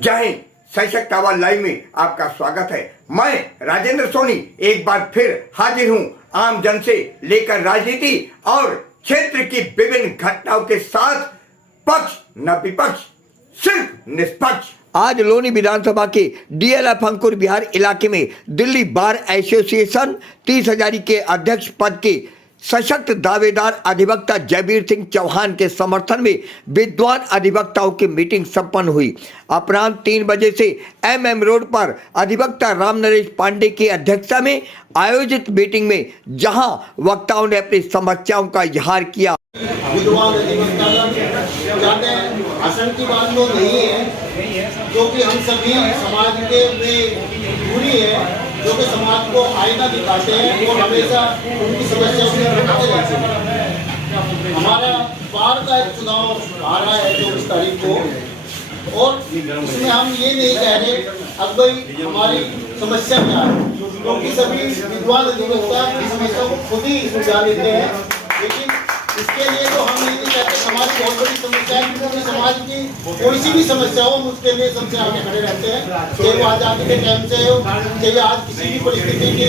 जय हिंद, सशक्त आवाज लाइव में आपका स्वागत है। मैं राजेंद्र सोनी एक बार फिर हाजिर हूं आम जन से लेकर राजनीति और क्षेत्र की विभिन्न घटनाओं के साथ, पक्ष न विपक्ष, सिर्फ निष्पक्ष। आज लोनी विधानसभा के डीएलएफ अंकुर विहार इलाके में दिल्ली बार एसोसिएशन 30,000 के अध्यक्ष पद के सशक्त दावेदार अधिवक्ता जयवीर सिंह चौहान के समर्थन में विद्वान अधिवक्ताओं की मीटिंग संपन्न हुई। अपराह्न 3 बजे से एमएम रोड पर अधिवक्ता राम नरेश पांडे की अध्यक्षता में आयोजित मीटिंग में जहां वक्ताओं ने अपनी समस्याओं का इजहार किया। विद्वान अधिवक्ता भाषण की बात तो नहीं है, क्योंकि हम सभी समाज के में पूरी है, जो कि समाज को आईना दिखाते हैं और हमेशा उनकी समस्याओं से निपटते रहते हैं। हमारा बार का एक चुनाव आ रहा है 24 तारीख को, और इसमें हम ये नहीं कह रहे अब भाई हमारी समस्या क्या है, क्योंकि सभी विद्वान अधिवक्ता की समस्या को खुद ही सुलझा लेते हैं। लेकिन इसके लिए तो हम ये नहीं कहते, समाज की बहुत बड़ी समस्या है, क्योंकि समाज की कोई सी भी समस्या हो हम उसके लिए सबसे आगे खड़े रहते हैं। चाहे वो आजादी के टाइम से हो, चाहे आज किसी भी परिस्थिति की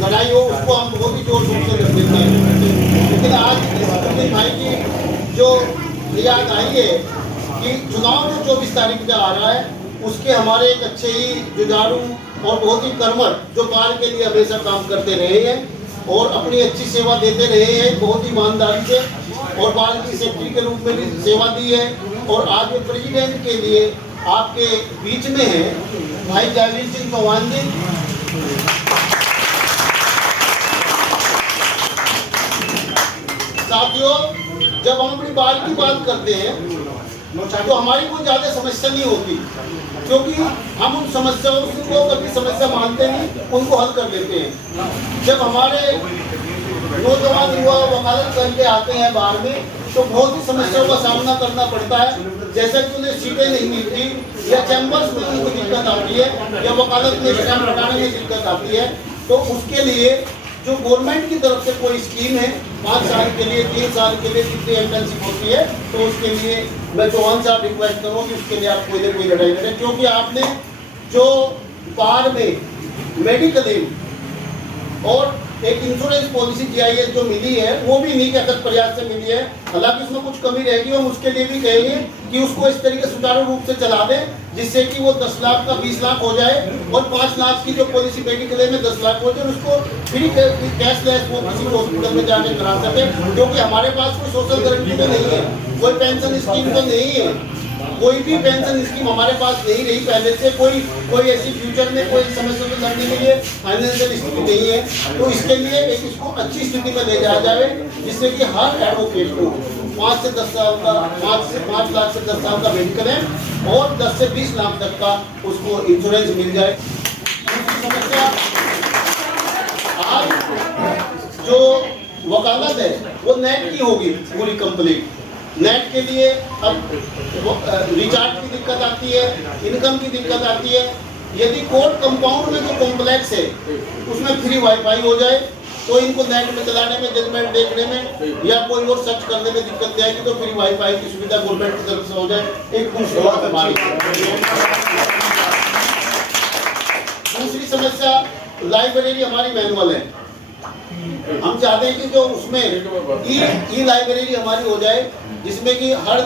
लड़ाई हो, उसको हम बहुत ही जोर शोर से कर देते हैं। लेकिन आज भाई की जो याद आई है कि चुनाव जो 24 तारीख को आ रहा है, उसके हमारे एक अच्छे ही जुझारू और बहुत ही कर्मठ जो बार के लिए हमेशा काम करते रहे हैं और अपनी अच्छी सेवा देते रहे हैं बहुत ही ईमानदारी से, और बार की सेक्रेटरी के रूप में भी सेवा दी है, और आज वो प्रेसिडेंट के लिए आपके बीच में है भाई जयवीर सिंह चौहान जी। साथियों, जब हम अपनी बार की बात करते हैं तो हमारी कोई ज्यादा समस्या नहीं होती, क्योंकि हम उन समस्याओं को कभी समस्या मानते नहीं, उनको हल कर देते हैं। जब हमारे नौजवान युवा वकालत करके आते हैं बाहर में, तो बहुत ही समस्याओं का सामना करना पड़ता है, जैसे कि उन्हें सीटें नहीं मिलती, या चैम्बर्स में उनको दिक्कत आती है, या वकालत में स्टैम्प लगाने में दिक्कत आती है। तो उसके लिए जो गवर्नमेंट की तरफ से कोई स्कीम है 5 साल के लिए, 3 साल के लिए जितनी इंटर्नशिप होती है, तो उसके लिए मैं चौहान साहब रिक्वेस्ट करूँ कि उसके लिए आप कोई लड़ाई करें, क्योंकि आपने जो बार में मेडिकल एड और एक इंश्योरेंस पॉलिसी GIS जो मिली है, वो भी इन्हीं के अथक प्रयास से मिली है। हालांकि उसमें कुछ कमी रहेगी, हम उसके लिए भी कहेंगे कि उसको इस तरीके सुचारू रूप से चला दें जिससे कि वो 10 लाख का 20 लाख हो जाए, और 5 लाख की जो पॉलिसी मेडिकल में 10 लाख हो जाए, उसको फ्री कैशलेस वो किसी हॉस्पिटल में जाके करा सके। क्योंकि हमारे पास कोई सोशल गारंटी तो नहीं है, कोई पेंशन स्कीम तो नहीं है, कोई भी पेंशन स्कीम हमारे पास नहीं रही पहले से, कोई ऐसी फ्यूचर में कोई समस्या से लड़ने के लिए फाइनेंशियल स्थिति नहीं है। तो इसके लिए एक इसको अच्छी स्थिति में ले जाया जाए, जिससे कि हर एडवोकेट को 5 से 10 साल का 5 लाख से 10 साल का मेडिकल है, और 10 से 20 लाख तक का उसको इंश्योरेंस मिल जाए। समस्या आज जो वकालत है वो नेट की होगी पूरी कंप्लीट। नेट के लिए अब रिचार्ज की दिक्कत आती है, इनकम की दिक्कत आती है। यदि कोर्ट कंपाउंड में जो कॉम्प्लेक्स है उसमें फ्री वाईफाई हो जाए, तो इनको नेट में चलाने में, जजमेंट देखने में या कोई और सर्च करने में दिक्कत नहीं आएगी, तो फ्री वाईफाई की सुविधा गवर्नमेंट की तरफ से हो जाए। एक दूसरी समस्या लाइब्रेरी हमारी मैनुअल है, हम चाहते हैं कि जो उसमें ई लाइब्रेरी हमारी हो जाए, जिसमें कि हर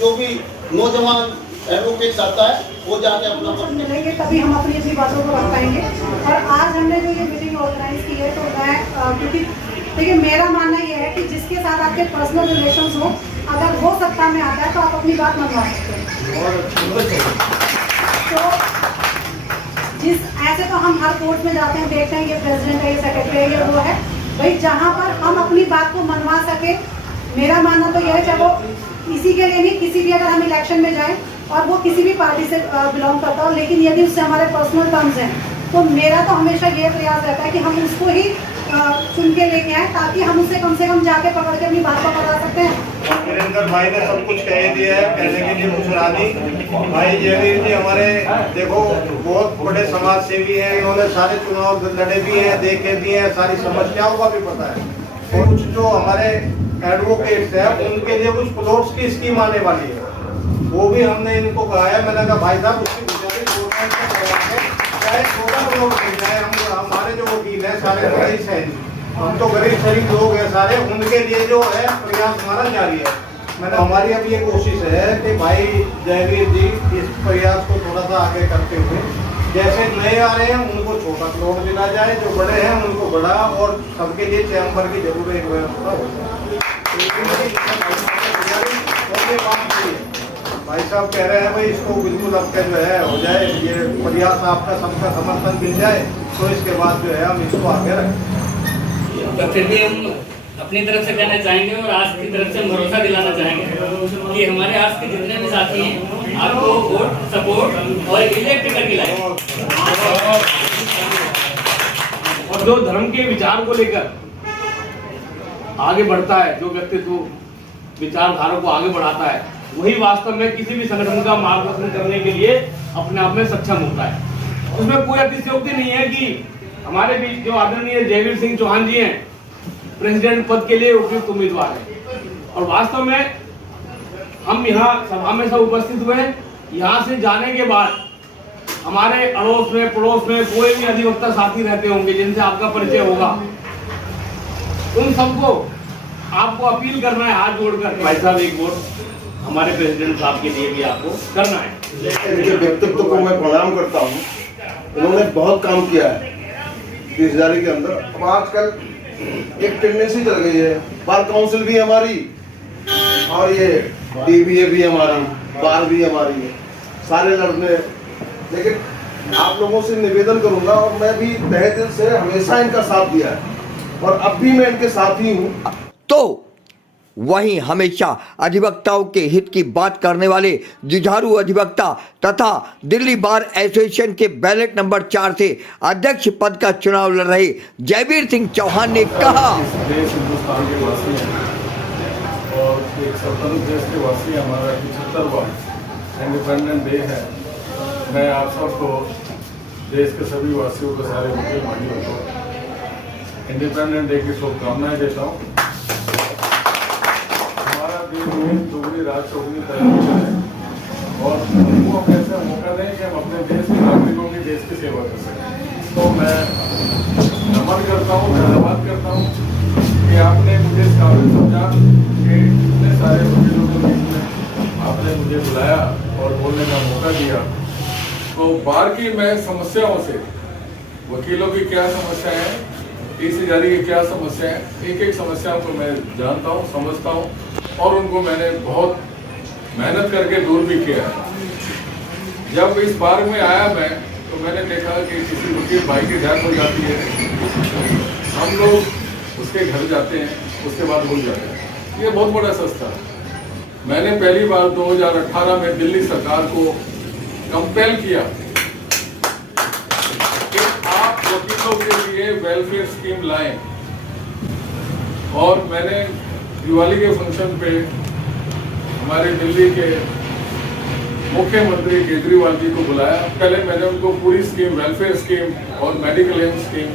जो भी नौजवान एडवोकेट आता है वो जाके अपना मिलेंगे, तभी हम अपनी अपनी बातों को रख पाएंगे। और आज हमने जो ये मीटिंग ऑर्गेनाइज की है, तो मैं क्योंकि देखिए मेरा मानना ये है कि जिसके साथ आपके पर्सनल रिलेशंस हो, अगर वो सत्ता में आता है तो आप अपनी बात मनवा सकते हैं। तो ऐसे तो हम हर कोर्ट में जाते हैं, देखते हैं ये प्रेसिडेंट है, ये सेक्रेटरी है, ये वो है भाई, जहाँ पर हम अपनी बात को मनवा सके। मेरा मानना तो यह है, चाहे वो इसी के लिए नहीं, किसी भी अगर हम इलेक्शन में जाएं और वो किसी भी पार्टी से बिलोंग करता हो, लेकिन यदि उससे हमारे पर्सनल टर्म्स हैं, तो मेरा तो हमेशा ये प्रयास रहता है कि हम उसको ही चुन के लेके आए, ताकि हम उससे कम से कम जाके पकड़ के अपनी बात को बता सकते हैं। वीरेंद्र भाई ने सब कुछ कह दिया है, कहने के लिए कुछ राजी भाई जयवीर जी हमारे देखो बहुत बड़े समाज सेवी हैं, इन्होंने सारे चुनाव लड़े भी हैं, देखे भी हैं, सारी समस्याओं का भी पता है। तो कुछ जो हमारे एडवोकेट्स हैं उनके लिए कुछ प्लॉट्स की स्कीम आने वाली है, वो भी हमने इनको कहा है। मैंने कहा भाई साहब उसकी गुजारिश गवर्नमेंट से करवा के चाहे छोटा लोग मिल जाए, हम हमारे जो वकील है सारे रईस हैं, हम तो गरीब शरीफ लोग हैं सारे, उनके लिए जो है प्रयास हमारा जारी है। मैंने हमारी अब ये कोशिश है कि भाई जयवीर जी इस प्रयास को थोड़ा सा आगे करते हुए जैसे नए आ रहे हैं उनको छोटा प्लॉट मिला जाए, जो बड़े हैं उनको बड़ा, और सबके लिए चैम्बर की जरूर एक व्यवस्था हो जाए। भाई साहब कह रहे हैं भाई इसको बिल्कुल अब जो है हो जाए, ये प्रयास आपका सबका समर्थन मिल जाए तो इसके बाद जो है हम इसको आगे रखें। तो फिर भी हम अपनी तरफ से कहना चाहेंगे और आज की तरफ से भरोसा दिलाना चाहेंगे कि हमारे आज के जितने भी साथी हैं आपको वोट सपोर्ट और इलेक्ट करके लाएंगे। और जो धर्म के विचार को लेकर आगे बढ़ता है, जो व्यक्तित्व विचारधारा को आगे बढ़ाता है, वही वास्तव में किसी भी संगठन का मार्गदर्शन करने के लिए अपने आप में सक्षम होता है। उसमें कोई अतिशयोक्ति नहीं है कि हमारे बीच जो आदरणीय जयवीर सिंह चौहान जी हैं प्रेसिडेंट पद के लिए उपयुक्त उम्मीदवार हैं, और वास्तव में हम यहाँ सभा में सब उपस्थित हुए। यहाँ से जाने के बाद हमारे अड़ोस में पड़ोस में कोई भी अधिवक्ता साथी रहते होंगे जिनसे आपका परिचय होगा, उन सबको आपको अपील करना है हाथ जोड़कर, भाई साहब एक वोट हमारे प्रेसिडेंट साहब के लिए भी आपको करना है। इनके व्यक्तित्व को मैं प्रणाम करता हूँ, इन्होंने बहुत काम किया है 30,000 के अंदर। अब आजकल एक टेंडेंसी चल गई है, बार काउंसिल भी हमारी और ये DBA भी हमारी, बार भी हमारी है, सारे लड़ने। लेकिन आप लोगों से निवेदन करूंगा, और मैं भी तहे दिल से हमेशा इनका साथ दिया है और अब भी मैं इनके साथ ही हूँ। तो वहीं हमेशा अधिवक्ताओं के हित की बात करने वाले जुझारू अधिवक्ता तथा दिल्ली बार एसोसिएशन के बैलेट नंबर 4 से अध्यक्ष पद का चुनाव लड़ रहे जयवीर सिंह चौहान ने कहा, देश हिंदुस्तान के वासी हैं और एक स्वतंत्र देश के वासी, हमारा 75वां इंडिपेंडेंट डे है। मैं आप सबको, देश के सभी वासियों को, सारे मुस्लिम भाइयों को इंडिपेंडेंट डे की शुभकामनाएं देता हूँ। हमारा देश दोगुनी राज चौगुनी तरक्की करें और उनको हम ऐसा मौका दें कि हम अपने देश के नागरिकों की देश की सेवा कर सकें। तो मैं नमन करता हूँ, धन्यवाद करता हूँ कि आपने मुझे इस काबिल समझा कि इतने सारे वकीलों के बीच में आपने मुझे बुलाया और बोलने का मौका दिया। तो बार की मैं समस्याओं से, वकीलों की क्या समस्या है, तीसरी जारी की क्या समस्या है, एक एक समस्याओं को मैं जानता हूँ, समझता हूँ और उनको मैंने बहुत मेहनत करके दूर भी किया है। जब इस बार में आया मैं, तो मैंने देखा कि किसी वकील भाई की डेथ हो जाती है, हम लोग उसके घर जाते हैं, उसके बाद भूल जाते हैं। ये बहुत बड़ा सस्ता है। मैंने पहली बार 2018 में दिल्ली सरकार को कंपेल किया कि आप वकीलों के लिए वेलफेयर स्कीम लाएं, और मैंने दिवाली के फंक्शन पे हमारे दिल्ली के मुख्यमंत्री केजरीवाल जी को बुलाया। पहले मैंने उनको पूरी स्कीम, वेलफेयर स्कीम और मेडिकल एड स्कीम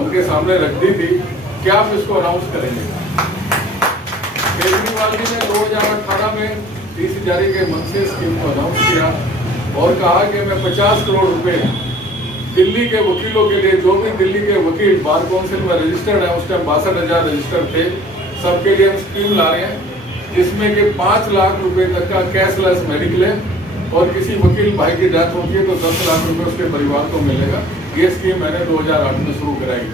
उनके सामने रख दी थी कि आप इसको अनाउंस करेंगे। केजरीवाल जी ने 2018 में 30 जारी के मन से स्कीम को अनाउंस किया और कहा कि मैं 50 करोड़ रुपए दिल्ली के वकीलों के लिए, जो भी दिल्ली के वकील बार काउंसिल में रजिस्टर्ड है, उस टाइम 62,000 रजिस्टर्ड थे, सबके लिए हम स्कीम ला रहे हैं, जिसमें कि 5 लाख रुपए तक का कैशलेस मेडिकल है, और किसी वकील भाई की डेथ होती है तो 10 लाख रुपए उसके परिवार को मिलेगा। ये स्कीम मैंने 2008 में शुरू कराई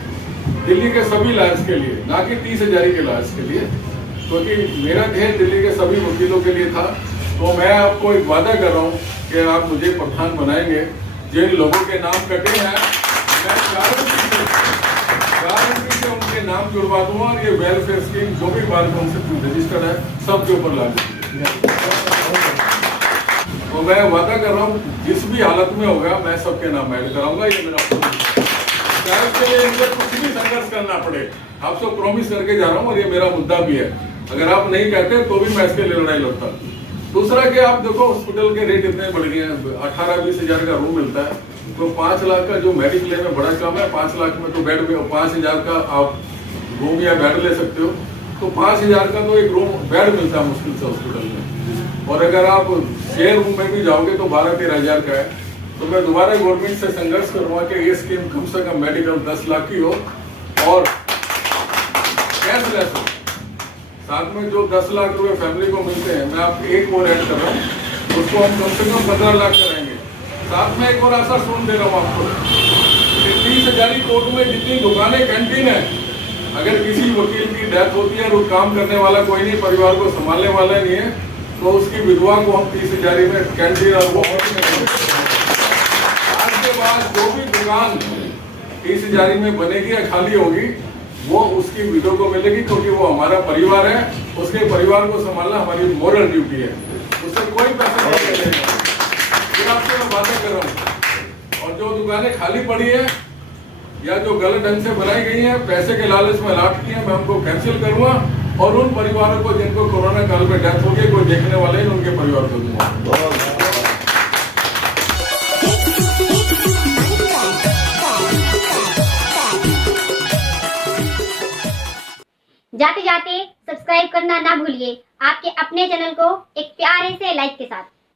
दिल्ली के सभी लॉयर्स के लिए, ना कि 30,000 के लॉयर्स के लिए, क्योंकि मेरा ध्येय दिल्ली के सभी वकीलों के लिए था। तो मैं आपको एक वादा कर रहा हूँ कि आप मुझे प्रधान बनाएंगे। जिन लोगों के नाम कटे हैं, मैं गारंटी से उनके नाम जुड़वा दूंगा, और ये वेलफेयर स्कीम जो भी बार काउंसिल रजिस्टर्ड है सबके ऊपर लागू। तो मैं वादा कर रहा हूँ जिस भी हालत में होगा मैं सबके नाम ऐड कराऊंगा। ये मेरा के लिए मुझे कुछ भी संघर्ष करना पड़े, आपसे प्रॉमिस करके जा रहा हूँ, और ये मेरा मुद्दा भी है। अगर आप नहीं कहते तो भी मैं इसके लिए लड़ाई लड़ता। दूसरा कि आप देखो हॉस्पिटल के रेट इतने बढ़ गए हैं, 18-20 हजार का रूम मिलता है, तो 5 लाख का जो मेडिकल में बड़ा काम है, 5 लाख में तो बेड में 5,000 का आप रूम या बेड ले सकते हो, तो 5,000 का तो एक रूम बेड मिलता है मुश्किल से हॉस्पिटल में। और अगर आप शेयर में भी जाओगे तो 12-13 हजार का है। तो मैं दोबारा गवर्नमेंट से संघर्ष करूंगा कि ये स्कीम कम से कम मेडिकल 10 लाख की हो और कैशलेस हो। साथ में जो 10 लाख रुपए फैमिली को मिलते हैं, मैं आपको एक और ऐड कर रहा हूँ, उसको हम कम से कम 15 लाख कराएंगे। साथ में एक और आश्वासन दे रहा हूँ आपको, 30 हजारी कोर्ट में जितनी दुकानें, कैंटीन है, अगर किसी वकील की डेथ होती है और वो काम करने वाला कोई नहीं, परिवार को संभालने वाला नहीं है, तो उसकी विधवा को हम 30 हजारी में कैंटीन और वो आज के बाद जो भी दुकान 30 हजारी में बनेगी या खाली होगी वो उसकी विधवा को मिलेगी, क्योंकि वो हमारा परिवार है, उसके परिवार को संभालना हमारी मोरल ड्यूटी है, उससे कोई पैसा नहीं मिलेगा। फिर आपसे मैं बातें कर रहा हूँ। और जो दुकानें खाली पड़ी है या जो गलत ढंग से बनाई गई हैं, पैसे के लालच में लाट की है, मैं उनको कैंसिल करूंगा और उन परिवारों को जिनको कोरोना काल में डेथ हो गई, कोई देखने वाले नहीं, उनके परिवार को दूंगा। जाते जाते सब्सक्राइब करना ना भूलिए, आपके अपने चैनल को एक प्यारे से लाइक के साथ।